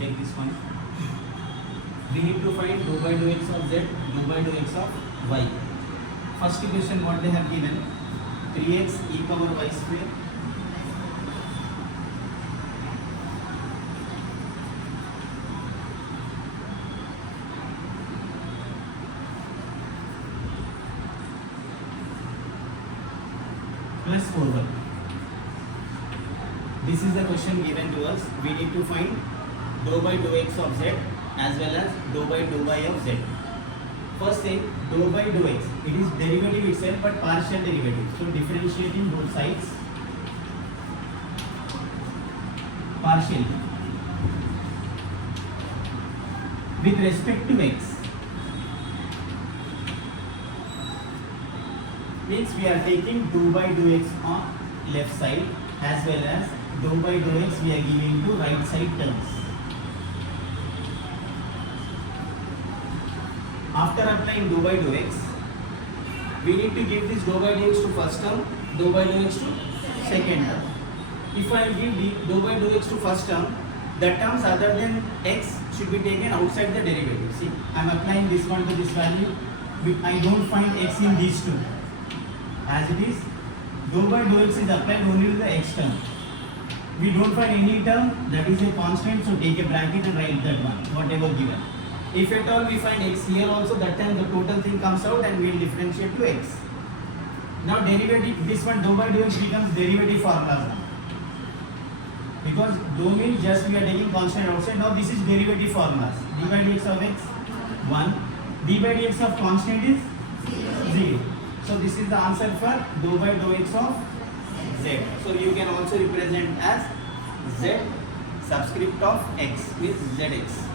check this one. We need to find dou by dou x of z, dou by dou x of y. First equation what they have given, 3x e power y square plus 4y. This is the question given to us. We need to find dou by dou x of z as well as dou by dou y of z. First thing, dou by dou x, it is derivative itself but partial derivative. So differentiating both sides partially with respect to x means we are taking dou by dou x on left side as well as dou by dou x we are giving to right side terms. After applying dou by dou x, we need to give this dou by dou x to first term, dou by dou x to second term. If I give the dou by dou x to first term, the terms other than x should be taken outside the derivative. See, I am applying this one to this value. I don't find x in these two. As it is, dou by dou x is applied only to the x term. We don't find any term that is a constant, so take a bracket and write that one, whatever given. If at all we find x here also, that time the total thing comes out and we will differentiate to x. Now derivative, this one dou by dou x becomes derivative formula. Because dou means just we are taking constant outside. Now this is derivative formulas. D by dx of x 1, d by dx of constant is 0. So this is the answer for dou by dou x of z. So you can also represent as z subscript of x with zx.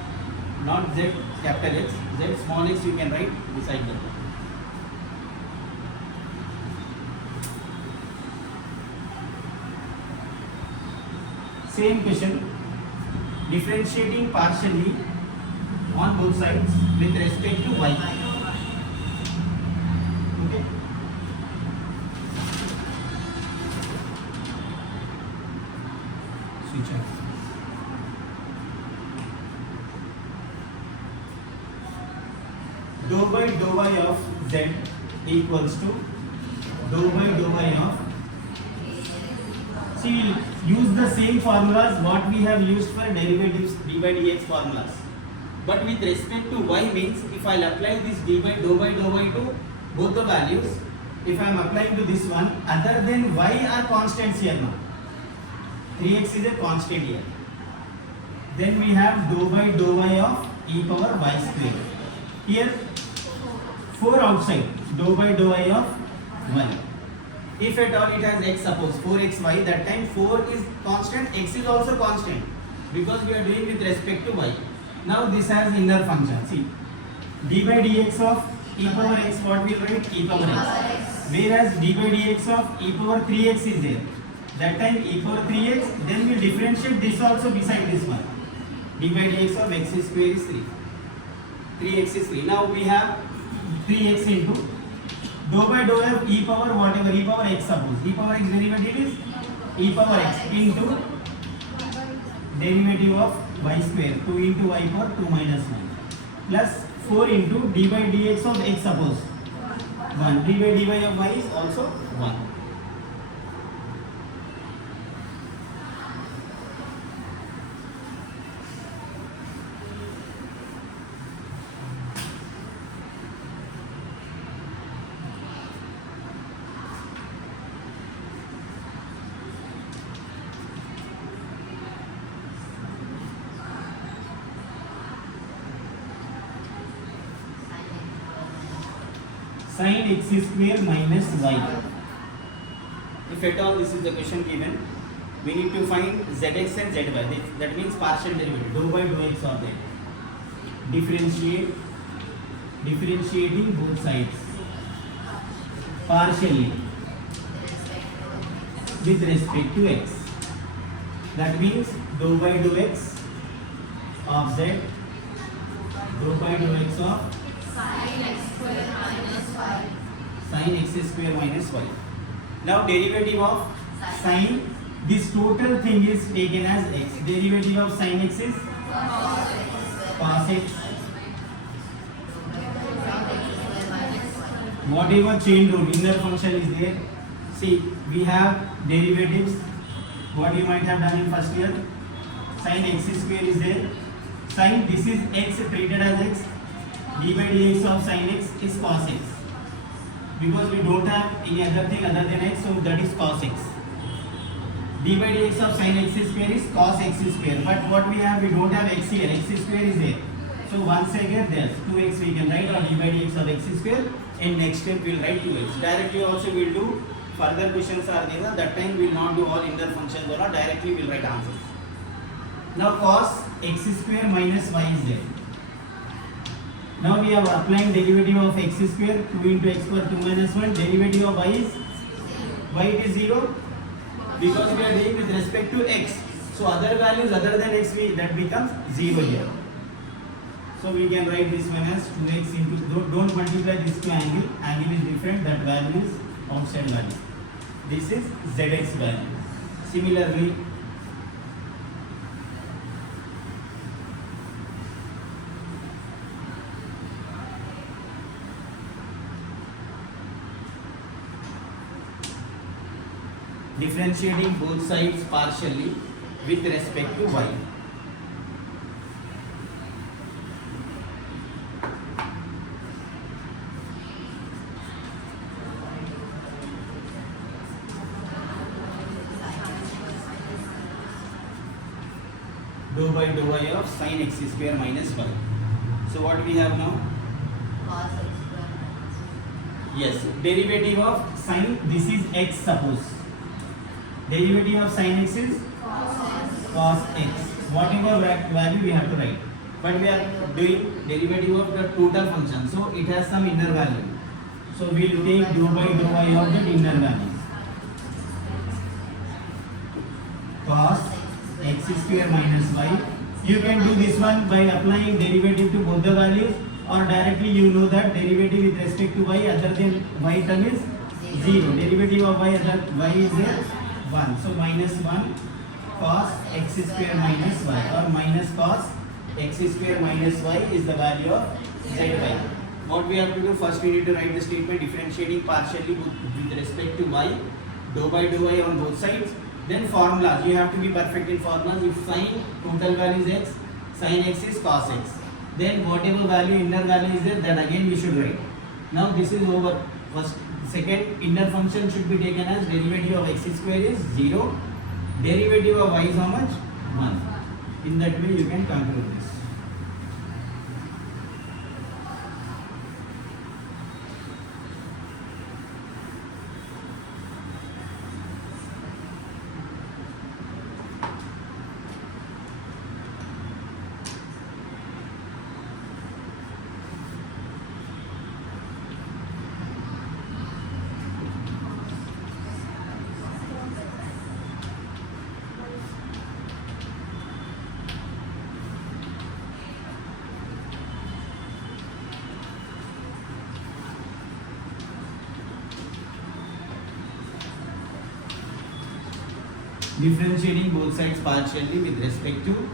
Not z capital X, z small x you can write beside them. Same question, differentiating partially on both sides with respect to y. Okay. Switch off. Dou by dou y of z equals to dou by dou y of, see, we'll use the same formulas what we have used for derivatives d by dx formulas, but with respect to y means if I'll apply this d by dou y to both the values, if I am applying to this one, other than y are constants here now, 3x is a constant here, then we have dou by dou y of e power y square. Here 4 outside, dou by dou y of 1. If at all it has x, suppose 4xy, that time 4 is constant, x is also constant because we are doing with respect to y. Now this has inner function. See, d by dx of e power x, what we write? E power x. Whereas d by dx of e power 3x is there. That time e power 3x, then we differentiate this also beside this one. d by dx of x square is 3. 3x is 3. Now we have 3x into dou by dou of e power whatever, e power x suppose. E power x derivative is e power x into derivative of y square, 2 into y power 2 minus 1 plus 4 into d by dx of x suppose 1. d by dy of y is also 1. Sin x square minus y. If at all this is the question given, we need to find zx and zy. That means partial derivative, dou by dou x of that. Differentiating both sides partially with respect to x. That means dou by dou x of z, dou by dou x of sin x square minus y. Now derivative of sin, this total thing is taken as x. Derivative of sin x is cos x. Whatever chain rule, inner function is there. See, we have derivatives. What you might have done in first year, sin x square is there. Sin, this is x treated as x. D by dx of sin x is cos x. Because we don't have any other thing other than x, so that is cos x. D by dx of sin x square is cos x square. But what we have, we don't have x here. X square is there. So once again, there's 2x we can write, or d by dx of x square. And next step we'll write 2x. Directly also we'll do further questions are there. That time we'll not do all inner functions or not. Directly we'll write answers. Now cos x square minus y is there. Now we are applying derivative of x square, 2 into x power 2 minus 1. Derivative of y is, y it is 0 because we are doing with respect to x. So other values other than x, that becomes 0 here. So we can write this one as 2x into, don't multiply this to angle. Angle is different, that value is outside value. This is zx value. Similarly, differentiating both sides partially with respect to y. Dou by dou y of sin x square minus y. So what we have now? Cos x square minus. Yes, derivative of sin, this is x suppose. Derivative of sin x is cos x. Whatever value we have to write. But we are doing derivative of the total function. So it has some inner value. So we will take dou by dou y of that inner value. Cos x square minus y. You can do this one by applying derivative to both the values, or directly you know that derivative with respect to y other than y term is 0. Derivative of y other y is 1. So minus 1 cos x square minus y, or minus cos x square minus y is the value of zy. What we have to do, first we need to write the statement differentiating partially with respect to y, dou by dou y on both sides. Then formulas, you have to be perfect in formulas. If sin total value is x, sin x is cos x. Then whatever value, inner value is there, that again we should write. Now this is over. First, second inner function should be taken as derivative of x square is 0. Derivative of y is how much? 1. In that way you can conclude this. Differentiating both sides partially with respect to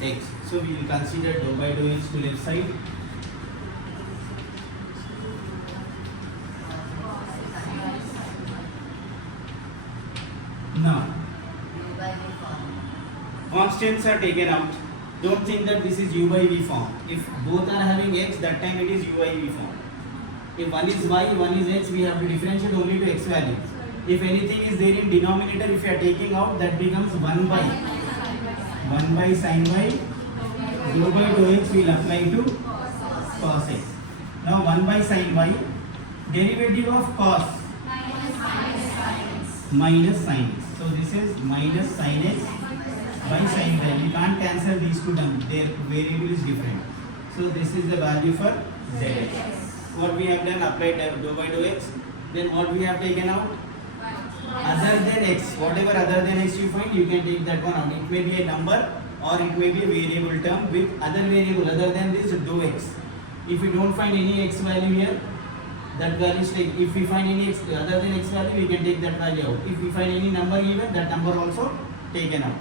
x. So we will consider dou by dou x to left side. Now, U by V form. constants are taken out. Don't think that this is u by v form. If both are having x, that time it is u by v form. If one is y, one is x, we have to differentiate only to x value. If anything is there in denominator, if you are taking out, that becomes 1 by sin y. Dou by dou x will apply to cos x. Now 1 by sin y, derivative of cos minus sin x. So this is minus sin x by sin y. We can't cancel these two terms. Their variable is different. So this is the value for zx. What we have done, applied dou by dou x. Then what we have taken out? Other than x, whatever other than x you find, you can take that one out. It may be a number or it may be a variable term with other variable other than this dou x. If you don't find any x value here, that value is taken. If we find any x other than x value, we can take that value out. If we find any number given, that number also taken out.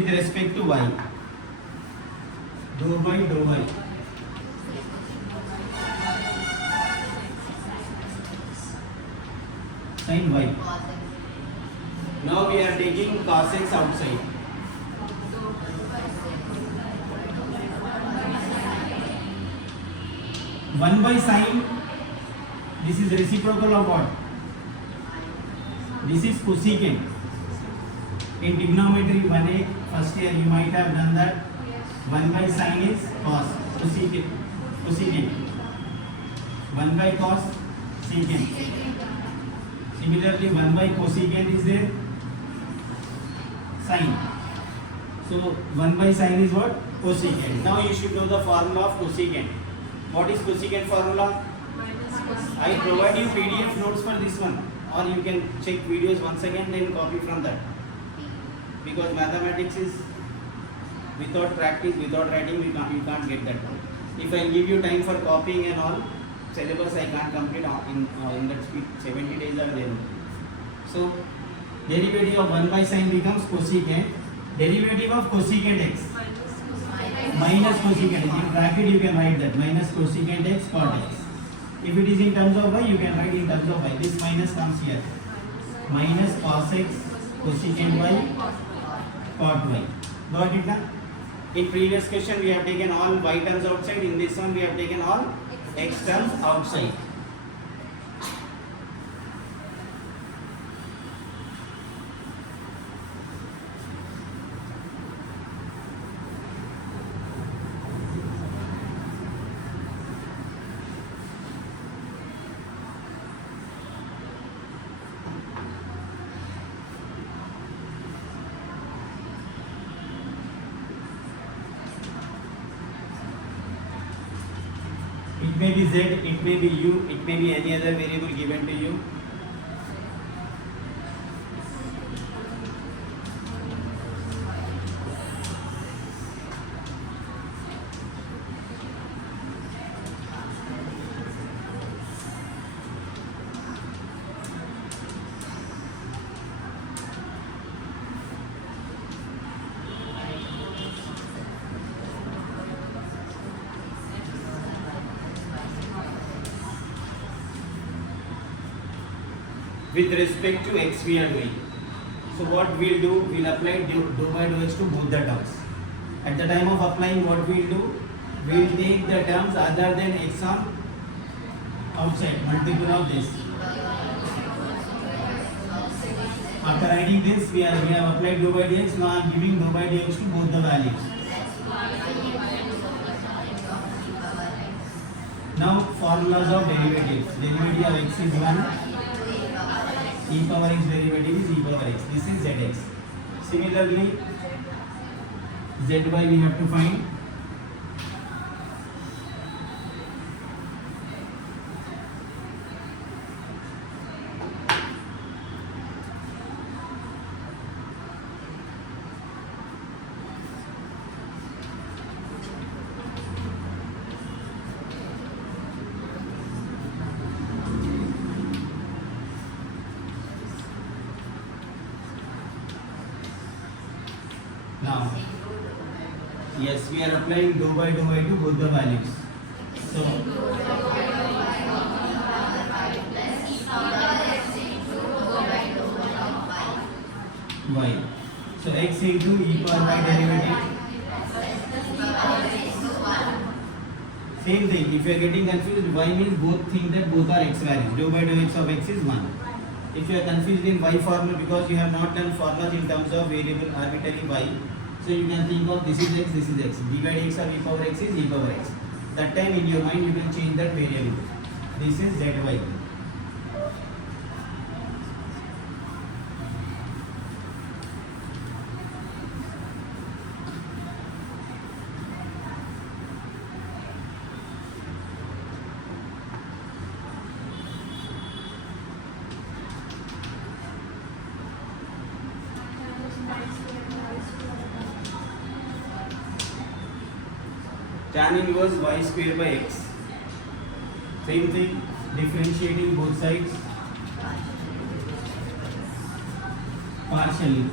with respect to y. Dou by dou y. Sin y. Cos x. Now we are taking cos x outside. One by sine. This is reciprocal of what? This is cosecant. In trigonometry 1a, first year you might have done that. 1 by sine is cos, cosecant. 1 by cos, secant. Similarly, 1 by cosecant is there, sine. So 1 by sine is what? Cosecant. Now you should know the formula of cosecant. What is cosecant formula? I provide you PDF notes for this one, or you can check videos once again, then copy from that. Because mathematics is without practice, without writing, you can't get that one. If I give you time for copying and all, syllabus I can't complete in that speed. 70 days are there. So derivative of 1 by sine becomes cosecant. Derivative of cosecant x minus cosecant x. In bracket you can write that minus cosecant x cot x. If it is in terms of y, you can write in terms of y. This minus comes here. Minus cos x cosecant y cot y. Got it now? In previous question we have taken all y terms outside. In this one we have taken all x terms outside. It may be z, it may be u, it may be any other variable given to you. With respect to x we are doing. So what we'll do, we'll apply dou by dou x to both the terms. At the time of applying, what we'll do, we'll take the terms other than x on outside, multiple of this. After writing this, we have applied dou by dx. Now I am giving dou by dx to both the values. Now formulas of derivatives. Derivative of x is 1. E power x derivative is e power x. This is zx. Similarly, zy we have to find. Now, yes, we are applying dou by dou y to both the values. So, y. So x into e power y derivative. Same thing. If you are getting confused, y means both think that both are x values. Dou by dou x of x is 1. If you are confused in y formula because you have not done formulas in terms of variable arbitrary y, so you can think of this is x, this is x. d by dx of e power x is e power x. That time in your mind you can change that variable. This is zy. Tan inverse y square by x. Same thing, differentiating both sides partially.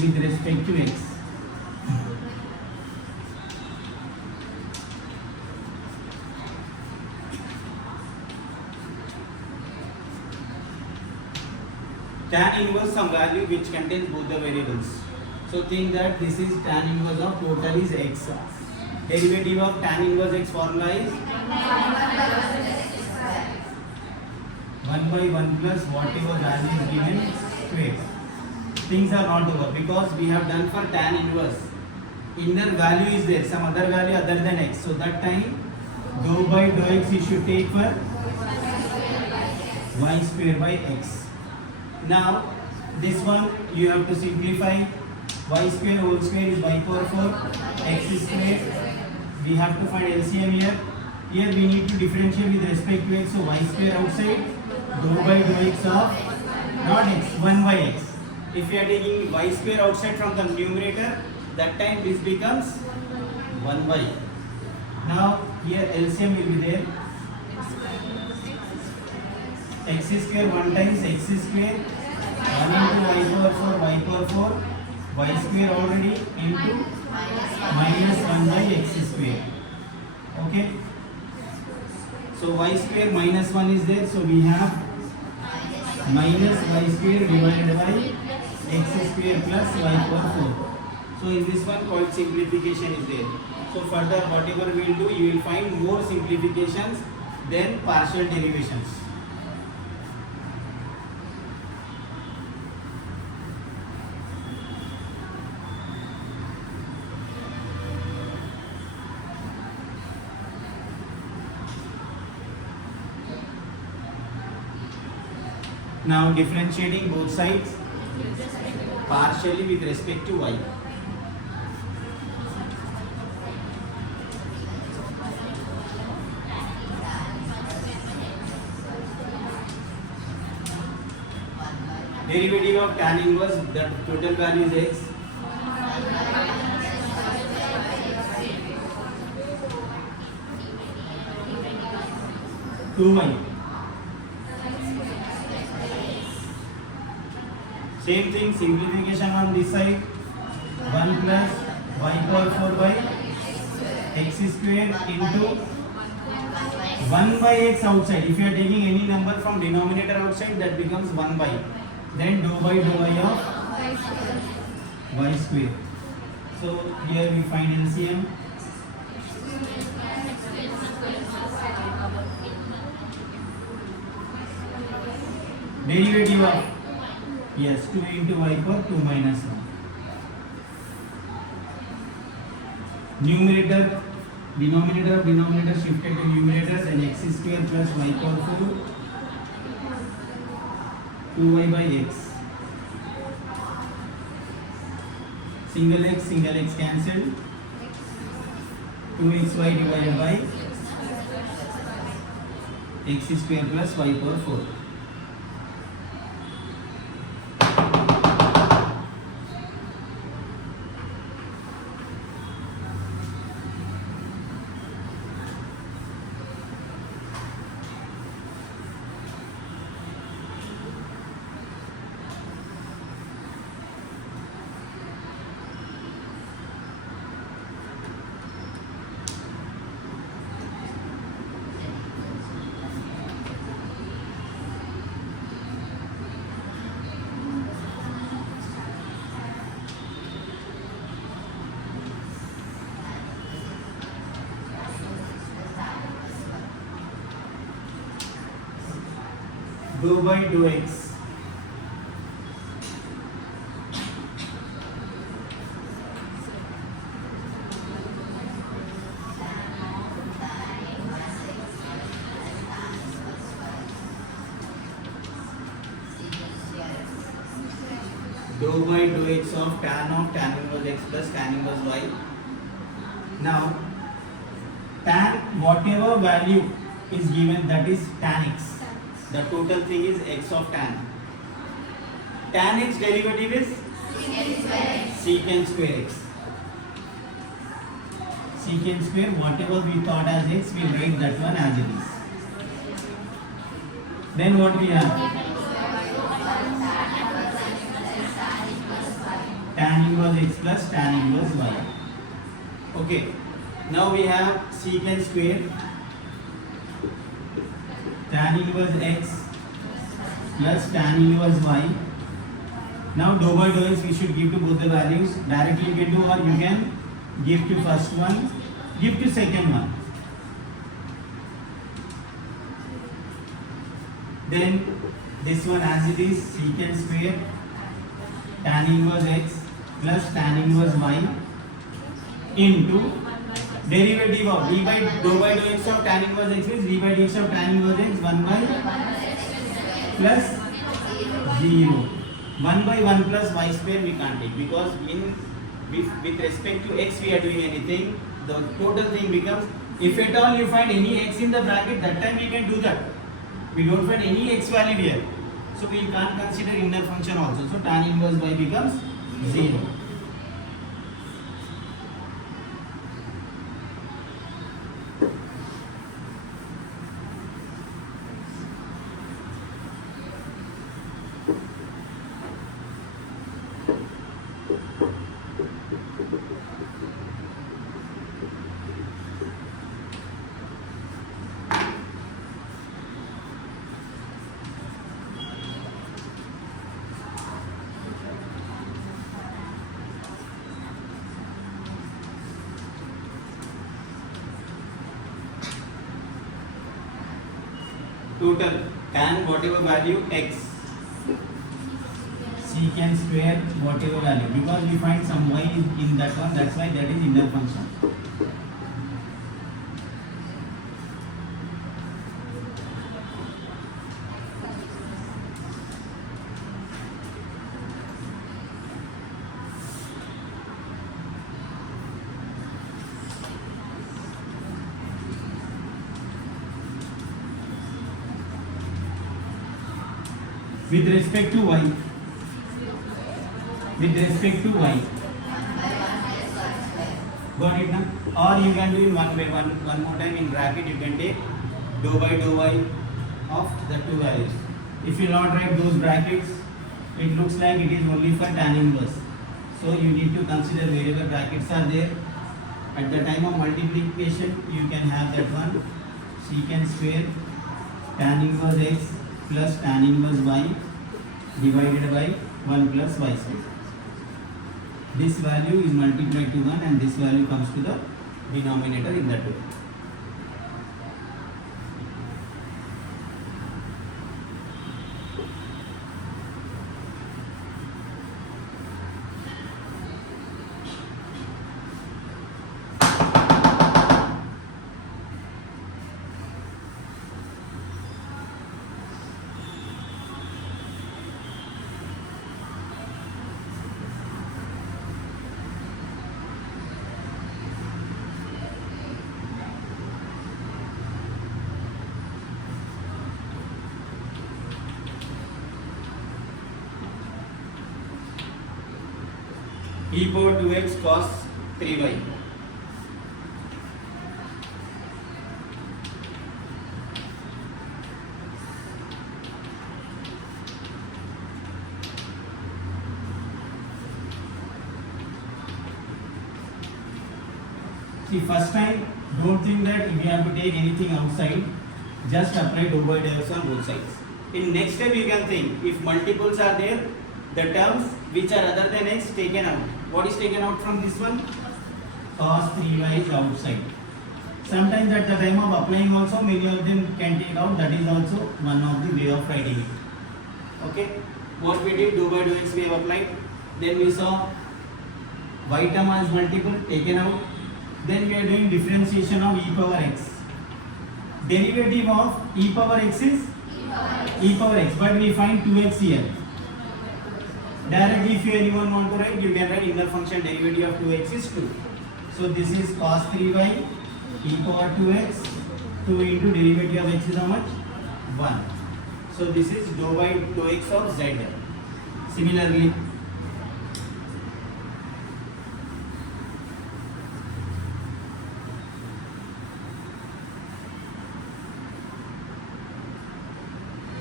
with respect to x. Tan inverse some value which contains both the variables. So think that this is tan inverse of total is x. Derivative of tan inverse x formula is 1 by 1 plus whatever value is given to x. Things are not over because we have done for tan inverse. Inner value is there, some other value other than x. So that time dou by dou x you should take for y square by x. Now this one you have to simplify. Y square whole square is y power 4 x square. We have to find LCM here. Here we need to differentiate with respect to x. So y square outside dou by dou x of not x 1 by x. If we are taking y square outside from the numerator, that time this becomes 1 by. Now here LCM will be there. X square 1 times x square 1 into y power 4 y square already into minus 1 by x square. Okay, so y square minus 1 is there, so we have minus y square divided by x square plus y power 4. So in this one called simplification is there. So further whatever we will do, you will find more simplifications than partial derivations. Now differentiating both sides partially with respect to y. Derivative of tan inverse, the total value is x. Two y. Same thing, simplification on this side. 1 plus y power 4 by x square into 1 by x outside. If you are taking any number from denominator outside, that becomes 1 by. Then dou by dou y of y square. So here we find LCM. Derivative of, yes, 2 into y power 2 minus 1. Numerator, denominator of denominator shifted to numerator, and x square plus y power 4 2y by x. Single x cancelled. 2xy divided by x square plus y power 4. Dou by dou x. Dou by dou x of tan inverse x plus tan inverse y. Now tan whatever value is given, that is tan x. The total thing is x of tan. Tan x derivative is secant square x. Secant square, whatever we thought as x, we will write that one as it is. Then what we have? Tan x plus tan inverse y. Okay. Now we have secant square tan inverse x plus tan inverse y. Now dou by dou x we should give to both the values. Directly you can do, or you can give to first one, give to second one. Then this one as it is, secant square tan inverse x plus tan inverse y into derivative of d by dou x of tan inverse x is d by dx of tan inverse x 1 by plus 0. 1 by 1 plus y square we can't take, because with respect to x we are doing anything, the total thing becomes, if at all you find any x in the bracket, that time we can do that. We don't find any x value here, so we can't consider inner function also. So tan inverse y becomes 0. Total tan whatever value x, secant square whatever value, because we find some y in that one, that's why that is inner function. With respect to y, got it now? Or you can do in one more time in bracket, you can take dou by dou y of the two values. If you not write those brackets, it looks like it is only for tan inverse. So you need to consider wherever brackets are there. At the time of multiplication, you can have that one, secant square tan inverse x plus tan inverse y divided by 1 plus y square. This value is multiplied to 1 and this value comes to the denominator in that way. E power 2x cos 3y. See, first time, don't think that if you have to take anything outside, just apply dou by dou x on both sides. In next step, you can think, if multiples are there, the terms which are other than x taken out. What is taken out from this one? Cos 3y is outside. Sometimes at the time of applying also, many of them can take out. That is also one of the way of writing it. Okay. What we did, dou by dou x we have applied. Then we saw y term as multiple taken out. Then we are doing differentiation of e power x. Derivative of e power x is e power x, but we find 2x here. Directly, if you anyone want to write, you can write inner function derivative of 2x is 2. So this is cos 3y e power 2x. 2 into derivative of x is how much? 1. So this is dou by dou x of z. Similarly,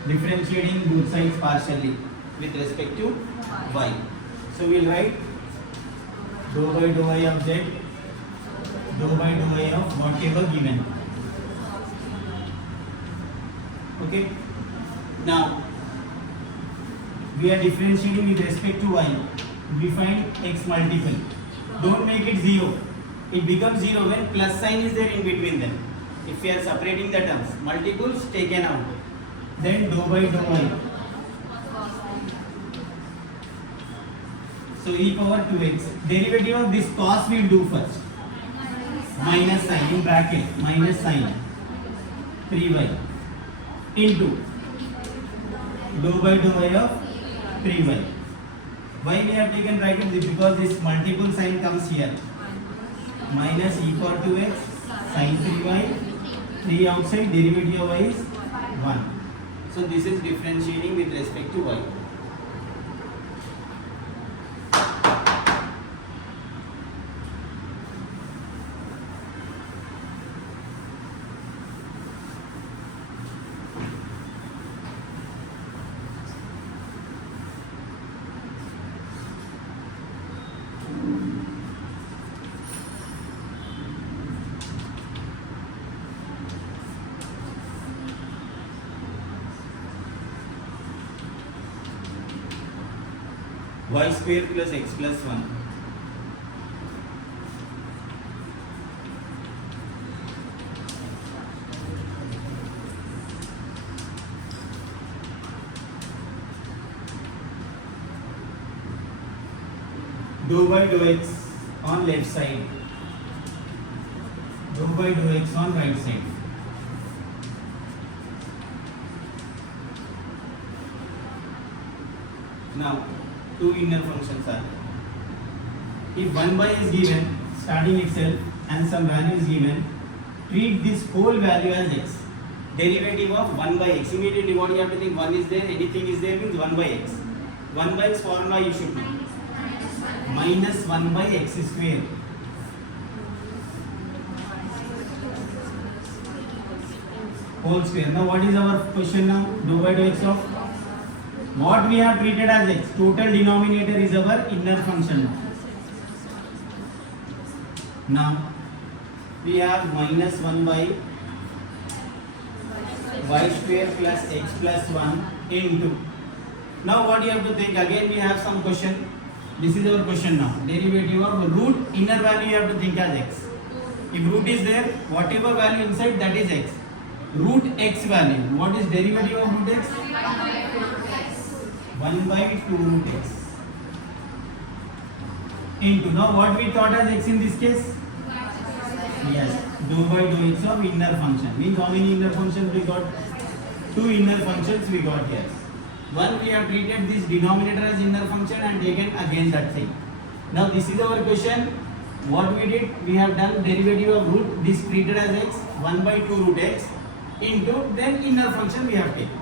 differentiating both sides partially with respect to y. So we'll write dou by dou I of z, dou by dou I of whatever given. Okay. Now we are differentiating with respect to y. We find x multiple. Don't make it 0. It becomes 0 when plus sign is there in between them. If we are separating the terms, multiples taken out. Then dou by dou I. So e power 2x. Derivative of this cos we will do first. Minus sign in bracket. Minus sign. 3y. Into dou by dou I of 3y. Why we have taken bracket? Because this multiple sign comes here. Minus e power 2x sin 3y. 3 outside, derivative of y is 1. So this is differentiating with respect to y. Y square plus x plus 1. Dou by dou x on left side. Dou by dou x on right side. Now two inner functions are. If 1 by is given, starting itself, and some value is given, treat this whole value as x. Derivative of 1 by x. Immediately what you have to think, 1 is there, anything is there means 1 by x. 1 by x formula you should know. Minus 1 by x square. Whole square. Now what is our question now? Dou by dou x of what we have treated as x. Total denominator is our inner function. Now we have minus 1 by y square plus x plus 1 into. Now what you have to think, again we have some question. This is our question now. Derivative of root, inner value you have to think as x. If root is there, whatever value inside, that is x. Root x value. What is derivative of root x? 1 by 2 root x. Into. Now what we thought as x in this case? Yes. Dou by dou x of inner function. Means how many inner functions we got? Two inner functions we got here. One, we have treated this denominator as inner function and taken again that thing. Now this is our question. What we did, we have done derivative of root, this treated as x, 1 by 2 root x, into then inner function we have taken.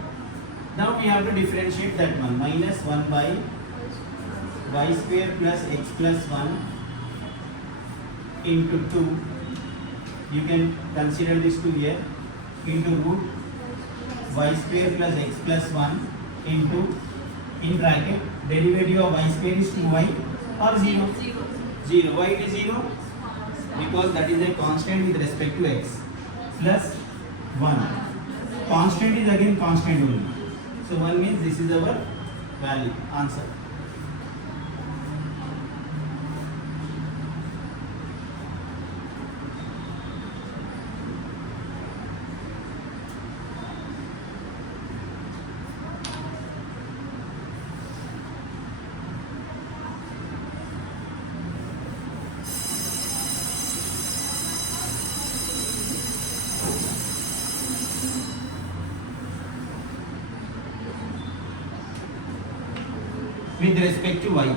Now we have to differentiate that one. Minus 1 by y square plus x plus 1 into 2. You can consider this 2 here, into root y square plus x plus 1 into, in bracket, derivative of y square is 2y or 0. 0. Why it is 0? Because that is a constant with respect to x. Plus 1. Constant is again constant only. So 1 means this is our value, answer. With respect to y.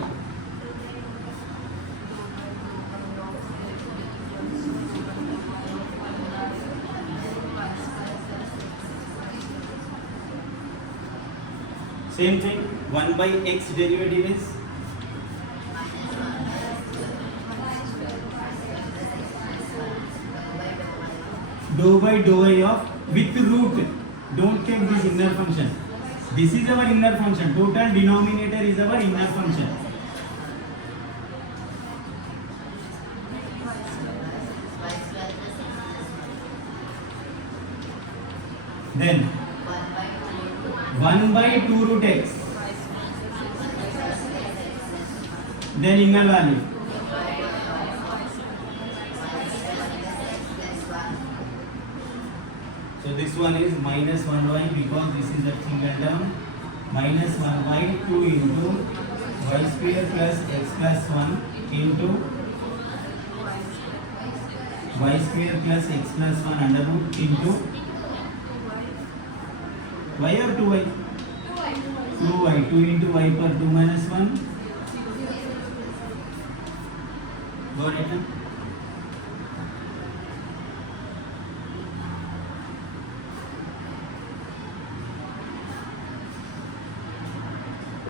Same thing, 1 by x derivative is dou by dou y of with root. Don't take this inner function. This is our inner function. Total denominator is our inner function. Then 1 by 2 root x. Then inner value. So this one is minus 1y because this is a single term. Minus 1 by 2 into y square plus x plus 1 into y square plus x plus 1 under root into y or 2y? 2y. 2 into y per 2 minus 1.